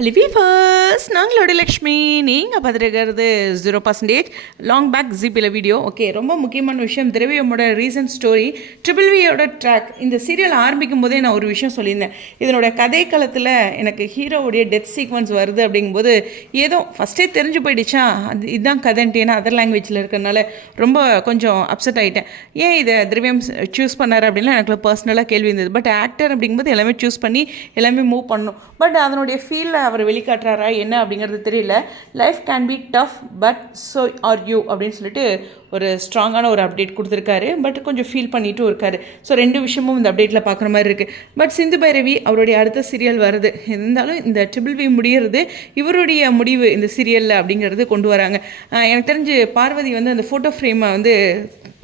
Hello viewers, நாங்களோட Lakshmi. நீங்கள் பார்த்துருக்கிறது 0% long back ஜிபியில் video. Okay, ரொம்ப முக்கியமான விஷயம் திரவியமோட ரீசன்ட் ஸ்டோரி ட்ரிபிள்வியோட ட்ராக். இந்த சீரியல் ஆரம்பிக்கும் போதே நான் ஒரு விஷயம் சொல்லியிருந்தேன். இதனோட கதை காலத்தில் எனக்கு ஹீரோவுடைய டெத் சீக்வன்ஸ் வருது அப்படிங்கும்போது ஏதோ ஃபஸ்ட்டே தெரிஞ்சு போயிடுச்சா, அது இதுதான் கதைன்ட்டு. ஏன்னா அதர் லாங்குவேஜில் இருக்கிறனால ரொம்ப கொஞ்சம் அப்செட் ஆகிட்டேன். ஏன் இதை திரவியம் சூஸ் பண்ணார் அப்படின்லாம் எனக்கு பர்சனலாக கேள்வி இருந்தது. பட் ஆக்டர் அப்படிங்கும்போது எல்லாமே சூஸ் பண்ணி எல்லாமே மூவ் பண்ணணும். பட் அதனுடைய ஃபீலில் அவர் வெளிக்காட்டுறாரா என்ன அப்படிங்கிறது தெரியல. Life can be tough but so are you அப்படின்னு சொல்லிட்டு ஒரு ஸ்ட்ராங்கான ஒரு அப்டேட் கொடுத்துருக்காரு. பட் கொஞ்சம் ஃபீல் பண்ணிட்டும் இருக்காரு. ஸோ ரெண்டு விஷயமும் இந்த அப்டேட்டில் பார்க்குற மாதிரி இருக்குது. பட் சிந்து பைரவி அவருடைய அடுத்த சீரியல் வருது. இருந்தாலும் இந்த ட்ரிபிள்வி முடிகிறது இவருடைய முடிவு இந்த சீரியலில் அப்படிங்கிறது கொண்டு வராங்க. எனக்கு தெரிஞ்சு பார்வதி வந்து அந்த ஃபோட்டோ ஃப்ரேமை வந்து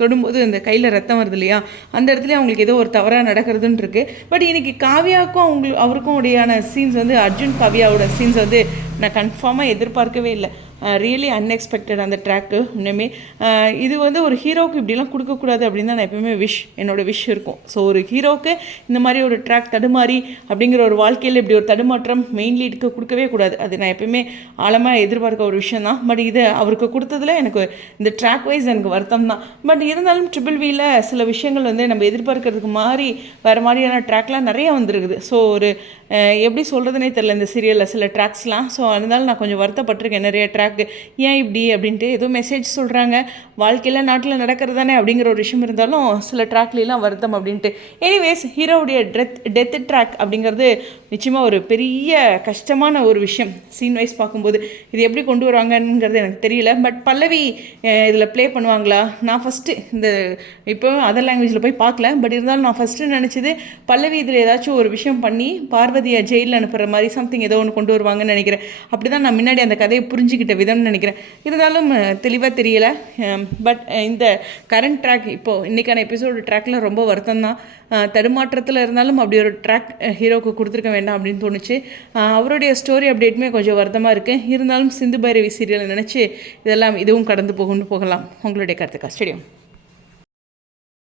தொடும்போது அந்த கையில் ரத்தம் வருது இல்லையா, அந்த இடத்துல அவங்களுக்கு ஏதோ ஒரு தவறாக நடக்கிறதுன்னு இருக்குது. பட் இன்றைக்கி காவியாவுக்கும் அவருக்கும் உடையான சீன்ஸ் வந்து அர்ஜுன் காவியாவோட சீன்ஸ் வந்து நான் கன்ஃபார்மாக எதிர்பார்க்கவே இல்லை. ரியலி அன்எக்ஸ்பெக்டட் அந்த ட்ராக்கு. இன்னுமே இது வந்து ஒரு ஹீரோவுக்கு இப்படிலாம் கொடுக்கக்கூடாது அப்படின்னு தான் நான் எப்பவுமே என்னோடய விஷ் இருக்கும். ஸோ ஒரு ஹீரோவுக்கு இந்த மாதிரி ஒரு ட்ராக் தடுமாறி அப்படிங்கிற ஒரு வாழ்க்கையில் இப்படி ஒரு தடுமாற்றம் மெயின் லீடுக்கு கொடுக்கவே கூடாது. அது நான் எப்பவுமே ஆழமாக எதிர்பார்க்க ஒரு விஷயம் தான். பட் இது அவருக்கு கொடுத்ததில் எனக்கு இந்த ட்ராக் வைஸ் எனக்கு வருத்தம் தான். பட் இருந்தாலும் ட்ரிபிள்வியில் சில விஷயங்கள் வந்து நம்ம எதிர்பார்க்கறதுக்கு மாதிரி வேறு மாதிரியான ட்ராக்லாம் நிறைய வந்துருக்குது. ஸோ ஒரு எப்படி சொல்கிறதுனே தெரில இந்த சீரியலில் சில ட்ராக்ஸ்லாம். ஸோ அதனால நான் கொஞ்சம் வருத்தப்பட்டிருக்கேன். நிறைய ட்ராக் ஏன் இப்படி அப்படின்ட்டு ஏதோ மெசேஜ் சொல்கிறாங்க, வாழ்க்கையில் நாட்டில் நடக்கிறது தானே அப்படிங்கிற ஒரு விஷயம் இருந்தாலும் சில ட்ராக்லாம் வருத்தம் அப்படின்ட்டு. எனிவேஸ், ஹீரோவுடைய டெத் ட்ராக் அப்படிங்கிறது நிச்சயமாக ஒரு பெரிய கஷ்டமான ஒரு விஷயம் சீன் வைஸ் பார்க்கும்போது. இது எப்படி கொண்டு வருவாங்கங்கிறது எனக்கு தெரியல. பட் பல்லவி இதில் ப்ளே பண்ணுவாங்களா? நான் ஃபஸ்ட்டு இந்த இப்போ அதர் லாங்குவேஜில் போய் பார்க்கல. பட் இருந்தாலும் நான் ஃபஸ்ட்டு நினச்சது பல்லவி இதில் ஏதாச்சும் ஒரு விஷயம் பண்ணி பார்வதியை ஜெயிலில் அனுப்புகிற மாதிரி சம்திங் ஏதோ ஒன்று கொண்டு வருவாங்கன்னு நினைக்கிறேன். அப்படி தான் நான் முன்னாடி அந்த கதையை புரிஞ்சுக்கிட்ட விதம்னு நினைக்கிறேன். இருந்தாலும் தெளிவாக தெரியலை. பட் இந்த கரண்ட் ட்ராக் இப்போது இன்றைக்கான எபிசோடு ட்ராக்கில் ரொம்ப வருத்தம் தான். தடுமாற்றத்தில் இருந்தாலும் அப்படி ஒரு ட்ராக் ஹீரோவுக்கு கொடுத்துருக்க வேண்டாம் அப்படின்னு தோணுச்சு. அவருடைய ஸ்டோரி அப்டேட்டுமே கொஞ்சம் வருத்தமாக இருக்குது. இருந்தாலும் சிந்து பைரவி சீரியலை நினச்சி இதுவும் கடந்து போகலாம். உங்களுடைய கருத்துக்கா ஸ்டேடியம்.